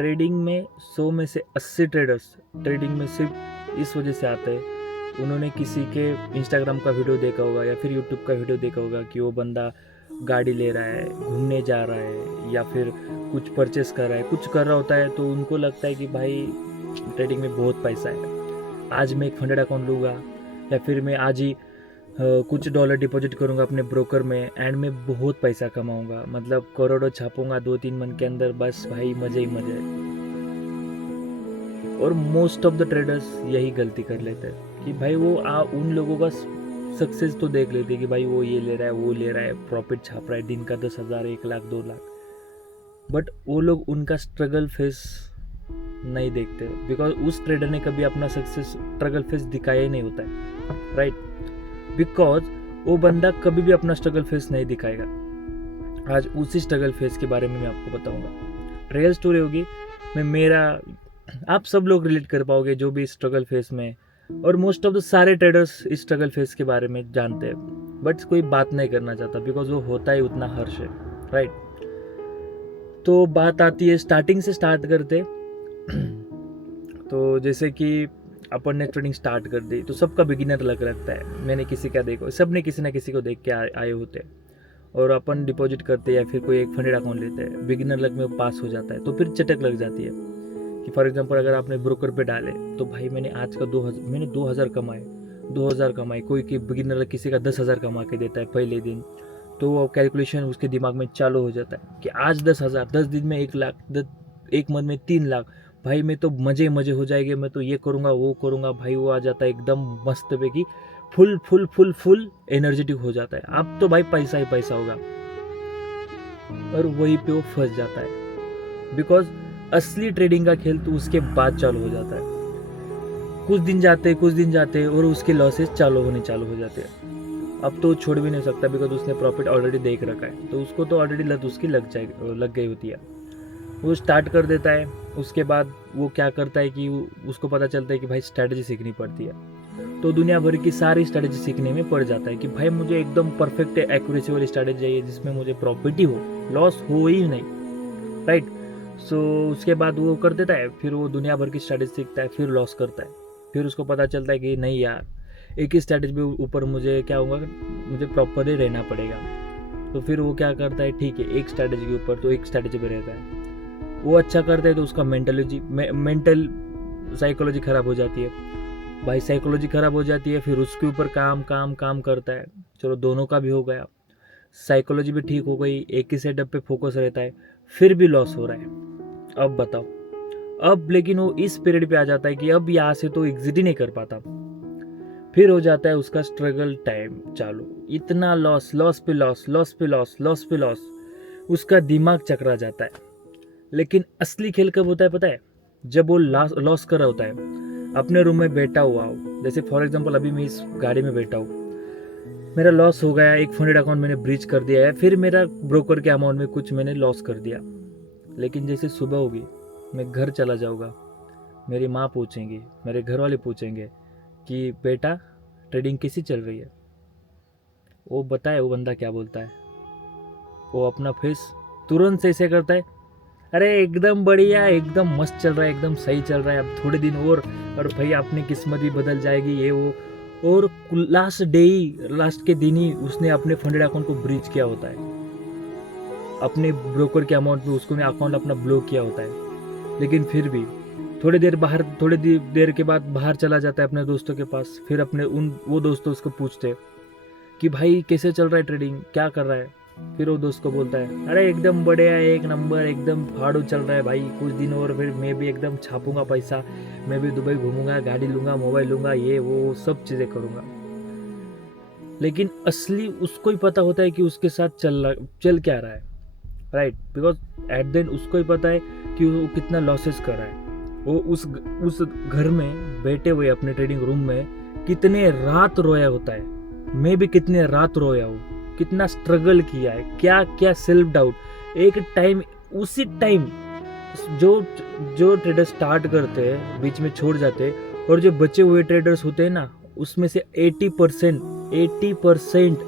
Trading में 100 में से 80 ट्रेडर्स ट्रेडिंग में सिर्फ इस वजह से आते हैं, उन्होंने किसी के इंस्टाग्राम का वीडियो देखा होगा या फिर यूट्यूब का वीडियो देखा होगा कि वो बंदा गाड़ी ले रहा है, घूमने जा रहा है या फिर कुछ परचेस कर रहा है, कुछ कर रहा होता है, तो उनको लगता है कि भाई ट्रेडिंग में बहुत पैसा है, आज मैं एक फंडेड अकाउंट लूँगा या फिर मैं आज ही कुछ डॉलर डिपॉजिट करूँगा अपने ब्रोकर में एंड मैं बहुत पैसा कमाऊँगा, मतलब करोड़ों छापूंगा 2-3 मंथ के अंदर, बस भाई मज़े ही मज़े। और मोस्ट ऑफ द ट्रेडर्स यही गलती कर लेते हैं कि भाई वो उन लोगों का सक्सेस तो देख लेते हैं कि भाई वो ये ले रहा है, वो ले रहा है, प्रॉफिट छाप रहा है, दिन का 10,000, 1 लाख, 2 लाख, बट वो लोग उनका स्ट्रगल फेस नहीं देखते, बिकॉज उस ट्रेडर ने कभी अपना सक्सेस स्ट्रगल फेस दिखाया ही नहीं होता है, राइट? बिकॉज वो बंदा कभी भी अपना स्ट्रगल फेस नहीं दिखाएगा। आज उसी स्ट्रगल फेस के बारे में मैं आपको बताऊंगा, रियल स्टोरी होगी। आप सब लोग रिलेट कर पाओगे जो भी स्ट्रगल फेस में, और मोस्ट ऑफ द सारे ट्रेडर्स इस स्ट्रगल फेस के बारे में जानते हैं, बट कोई बात नहीं करना चाहता बिकॉज वो होता ही उतना हर्ष है, राइट? तो बात आती है, स्टार्टिंग से स्टार्ट करते। तो जैसे कि अपन ने ट्रेडिंग स्टार्ट कर दी तो सबका बिगिनर लग रखता है, मैंने किसी का देखो, सब ने किसी ना किसी को देख के आए होते हैं, और अपन डिपॉजिट करते या फिर कोई एक फंडेड अकाउंट लेते हैं, बिगिनर लग में पास हो जाता है, तो फिर चटक लग जाती है कि फॉर एग्जांपल अगर आपने ब्रोकर पे डाले तो भाई मैंने आज का 2000 कमाए, कोई की बिगिनर किसी का 10,000 कमा के देता है पहले दिन, तो वो कैलकुलेशन उसके दिमाग में चालू हो जाता है कि आज 10,000, 10 दिन में 1 लाख, 1 मंथ में 3 लाख, भाई मैं तो मज़े हो जाएंगे, मैं तो ये करूँगा वो करूँगा, भाई वो आ जाता है एकदम मस्त पे कि फुल एनर्जेटिक हो जाता है, अब तो भाई पैसा ही पैसा होगा, और वहीं पे वो फंस जाता है। बिकॉज असली ट्रेडिंग का खेल तो उसके बाद चालू हो जाता है, कुछ दिन जाते और उसके लॉसेस चालू हो जाते हैं। अब तो छोड़ भी नहीं सकता बिकॉज उसने प्रॉफिट ऑलरेडी देख रखा है, तो उसको तो ऑलरेडी लत उसकी लग गई होती है। वो स्टार्ट कर देता है, उसके बाद वो क्या करता है कि उसको पता चलता है कि भाई स्ट्रैटेजी सीखनी पड़ती है, तो दुनिया भर की सारी स्ट्रैटेजी सीखने में पड़ जाता है कि भाई मुझे एकदम परफेक्ट एक्यूरेसी वाली स्ट्रैटेजी चाहिए जिसमें मुझे प्रॉफिट ही हो, लॉस हो ही नहीं, राइट? सो उसके बाद वो कर देता है, फिर वो दुनिया भर की स्ट्रैटेजी सीखता है, फिर लॉस करता है, फिर उसको पता चलता है कि नहीं यार, एक ही स्ट्रैटेजी के ऊपर मुझे क्या होगा, मुझे प्रॉपरली रहना पड़ेगा, तो फिर वो क्या करता है, ठीक है एक स्ट्रैटेजी के ऊपर तो एक स्ट्रैटेजी पे रहता है, वो अच्छा करता है तो उसका मेंटल साइकोलॉजी खराब हो जाती है, भाई साइकोलॉजी खराब हो जाती है, फिर उसके ऊपर काम करता है, चलो दोनों का भी हो गया, साइकोलॉजी भी ठीक हो गई, एक ही सेटअप पे फोकस रहता है, फिर भी लॉस हो रहा है। अब बताओ, अब लेकिन वो इस पीरियड पे आ जाता है कि अब यहाँ से तो एग्जिट ही नहीं कर पाता, फिर हो जाता है उसका स्ट्रगल टाइम चालू, इतना लॉस पे लॉस, उसका दिमाग चकरा जाता है। लेकिन असली खेल कब होता है पता है? जब वो लॉस कर रहा होता है, अपने रूम में बैठा हुआ हो, जैसे फॉर एग्जांपल अभी मैं इस गाड़ी में बैठा हूँ, मेरा लॉस हो गया, एक फंडेड अकाउंट मैंने ब्रीच कर दिया है, फिर मेरा ब्रोकर के अमाउंट में कुछ मैंने लॉस कर दिया, लेकिन जैसे सुबह होगी मैं घर चला जाऊँगा, मेरी माँ पूछेंगी, मेरे घर वाले पूछेंगे कि बेटा ट्रेडिंग कैसी चल रही है, वो बताए वो बंदा क्या बोलता है, वो अपना फेस तुरंत से ऐसे करता है, अरे एकदम बढ़िया, एकदम मस्त चल रहा है, एकदम सही चल रहा है, अब थोड़े दिन और भाई अपनी किस्मत भी बदल जाएगी, ये वो। और लास्ट के दिन ही उसने अपने फंडेड अकाउंट को ब्रीच किया होता है, अपने ब्रोकर के अमाउंट में उसको अकाउंट अपना ब्लॉक किया होता है, लेकिन फिर भी थोड़ी देर के बाद बाहर चला जाता है अपने दोस्तों के पास, फिर वो दोस्तों उसको पूछते कि भाई कैसे चल रहा है ट्रेडिंग, क्या कर रहा है, फिर वो दोस्त को बोलता है, अरे एकदम बढ़िया, एक नंबर, एकदम फाड़ू चल रहा है भाई, कुछ दिन और फिर मैं भी एकदम छापूंगा पैसा, मैं भी दुबई घूमूंगा, गाड़ी लूंगा, मोबाइल लूंगा, ये वो सब चीज़ें करूंगा। लेकिन असली उसको ही पता होता है कि उसके साथ चल क्या रहा है, right? Because at the end उसको ही पता है कि वो कितना लॉसेस कर रहा है, वो उस घर में बैठे हुए अपने ट्रेडिंग रूम में कितने रात रोया होता है, मैं भी कितने रात रोया हूँ, कितना स्ट्रगल किया है, क्या क्या सेल्फ डाउट, एक टाइम उसी टाइम जो ट्रेडर स्टार्ट करते हैं बीच में छोड़ जाते हैं, और जो बचे हुए ट्रेडर्स होते हैं ना, उसमें से 80%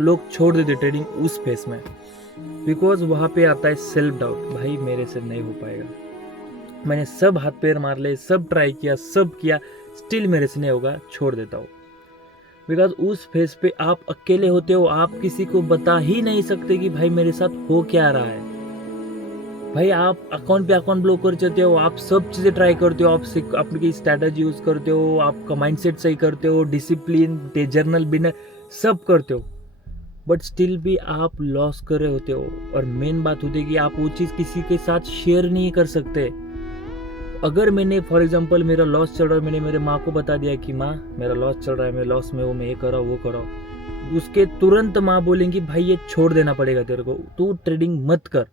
लोग छोड़ देते ट्रेडिंग उस फेस में, बिकॉज वहाँ पे आता है सेल्फ डाउट, भाई मेरे से नहीं हो पाएगा, मैंने सब हाथ पैर मार ले, सब ट्राई किया, सब किया, स्टिल मेरे से नहीं होगा, छोड़ देता हूँ। बिकॉज उस फेज पे आप अकेले होते हो, आप किसी को बता ही नहीं सकते कि भाई मेरे साथ हो क्या रहा है। भाई आप अकाउंट पे अकाउंट ब्लॉक कर देते हो, आप सब चीज़ें ट्राई करते हो, आप अपनी स्ट्रैटेजी यूज़ करते हो, आपका माइंडसेट सही करते हो, डिसिप्लिन, जर्नल बिनर सब करते हो, बट स्टिल भी आप लॉस कर रहे होते हो। और मेन बात होती है कि आप वो चीज़ किसी के साथ शेयर नहीं कर सकते। अगर मैंने फॉर एग्जांपल मेरा लॉस चल रहा है, मैंने मेरे माँ को बता दिया कि माँ मेरा लॉस चल रहा है, मैं लॉस में हूँ, मैं ये कर रहा हूँ, वो कर रहा हूँ, उसके तुरंत माँ बोलेंगी भाई ये छोड़ देना पड़ेगा तेरे को, तू ट्रेडिंग मत कर।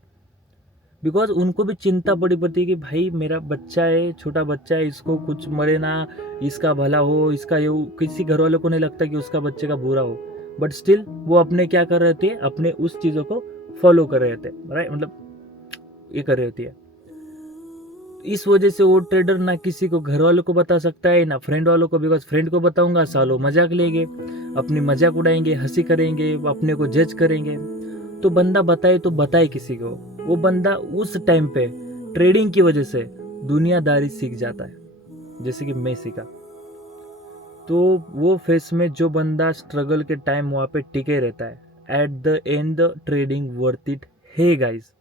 बिकॉज उनको भी चिंता पड़ी पड़ती है कि भाई मेरा बच्चा है, छोटा बच्चा है, इसको कुछ मरे ना, इसका भला हो, इसका ये, किसी घर वालों को नहीं लगता कि उसका बच्चे का बुरा हो, बट स्टिल वो अपने क्या कर रहे थे, अपने उस चीज़ों को फॉलो कर रहे थे, राइट, मतलब ये कर रहे थे। इस वजह से वो ट्रेडर ना किसी को घर वालों को बता सकता है, ना फ्रेंड वालों को, बिकॉज फ्रेंड को बताऊंगा सालों मजाक लेंगे, अपनी मजाक उड़ाएंगे, हंसी करेंगे, अपने को जज करेंगे। तो बंदा बताए तो बताए किसी को, वो बंदा उस टाइम पे ट्रेडिंग की वजह से दुनियादारी सीख जाता है, जैसे कि मैं सीखा। तो वो फेस में जो बंदा स्ट्रगल के टाइम वहाँ पे टिके रहता है, at the end trading worth it है गाइस।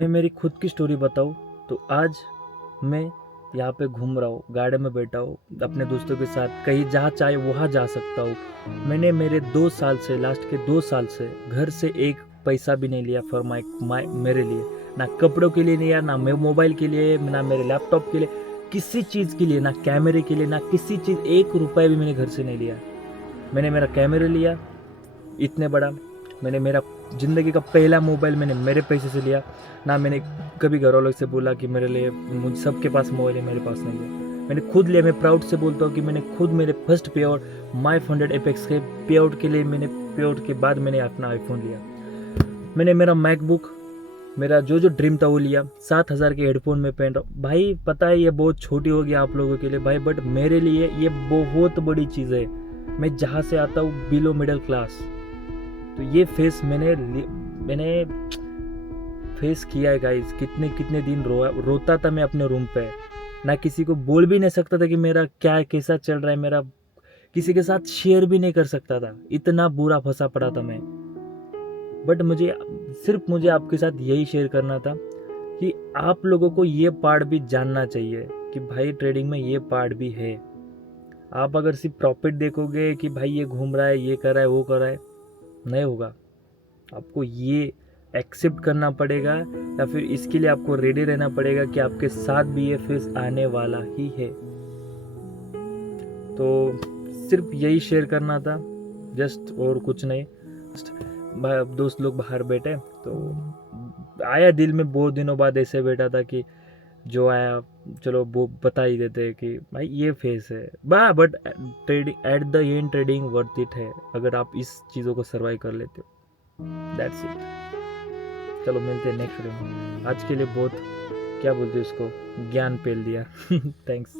मैं मेरी खुद की स्टोरी बताऊँ तो आज मैं यहाँ पे घूम रहा हूँ, गार्डन में बैठा हूँ अपने दोस्तों के साथ, कहीं जहाँ चाहे वहाँ जा सकता हूँ। मैंने मेरे 2 साल से, लास्ट के 2 साल से घर से एक पैसा भी नहीं लिया फॉर मेरे लिए, ना कपड़ों के लिए लिया, ना मोबाइल के लिए, ना मेरे लैपटॉप के लिए, किसी चीज़ के लिए, ना कैमरे के लिए, ना किसी चीज़, 1 रुपया भी मैंने घर से नहीं लिया। मैंने मेरा कैमरा लिया इतने बड़ा, मैंने मेरा ज़िंदगी का पहला मोबाइल मैंने मेरे पैसे से लिया, ना मैंने कभी घर वालों से बोला कि मेरे लिए, मुझे सबके पास मोबाइल है, मेरे पास नहीं है, मैंने खुद लिया। मैं प्राउड से बोलता हूँ कि मैंने खुद मेरे फर्स्ट पे आउट माई फंडेड एपेक्स के पे आउट के लिए, मैंने पे आउट के बाद मैंने अपना आईफोन लिया। मैंने मेरा मैकबुक, मेरा जो जो ड्रीम था वो लिया। 7,000 के हेडफोन में पहन रहा हूँ भाई, पता है ये बहुत छोटी होगी आप लोगों के लिए भाई, बट मेरे लिए ये बहुत बड़ी चीज़ है। मैं जहाँ से आता हूँ बिलो मिडिल क्लास, तो ये फेस मैंने फेस किया है गाइस। कितने कितने दिन रोता था मैं अपने रूम पे, ना किसी को बोल भी नहीं सकता था कि मेरा क्या कैसा चल रहा है, मेरा किसी के साथ शेयर भी नहीं कर सकता था, इतना बुरा फंसा पड़ा था मैं। बट मुझे आपके साथ यही शेयर करना था कि आप लोगों को ये पार्ट भी जानना चाहिए कि भाई ट्रेडिंग में ये पार्ट भी है। आप अगर सिर्फ प्रॉफिट देखोगे कि भाई ये घूम रहा है, ये कर रहा है, वो कर रहा है, नहीं होगा। आपको ये एक्सेप्ट करना पड़ेगा, या फिर इसके लिए आपको रेडी रहना पड़ेगा कि आपके साथ भी ये फेस आने वाला ही है। तो सिर्फ यही शेयर करना था, जस्ट, और कुछ नहीं। दोस्त लोग बाहर बैठे तो आया दिल में, बहुत दिनों बाद ऐसे बैठा था कि जो आया चलो वो बता ही देते कि भाई ये फेस है but trading at the end trading worth it है, अगर आप इस चीज़ों को सर्वाइव कर लेते हो। That's it. चलो मिलते हैं नेक्स्ट वीडियो में। आज के लिए बहुत, क्या बोलते हैं उसको, ज्ञान पेल दिया। थैंक्स।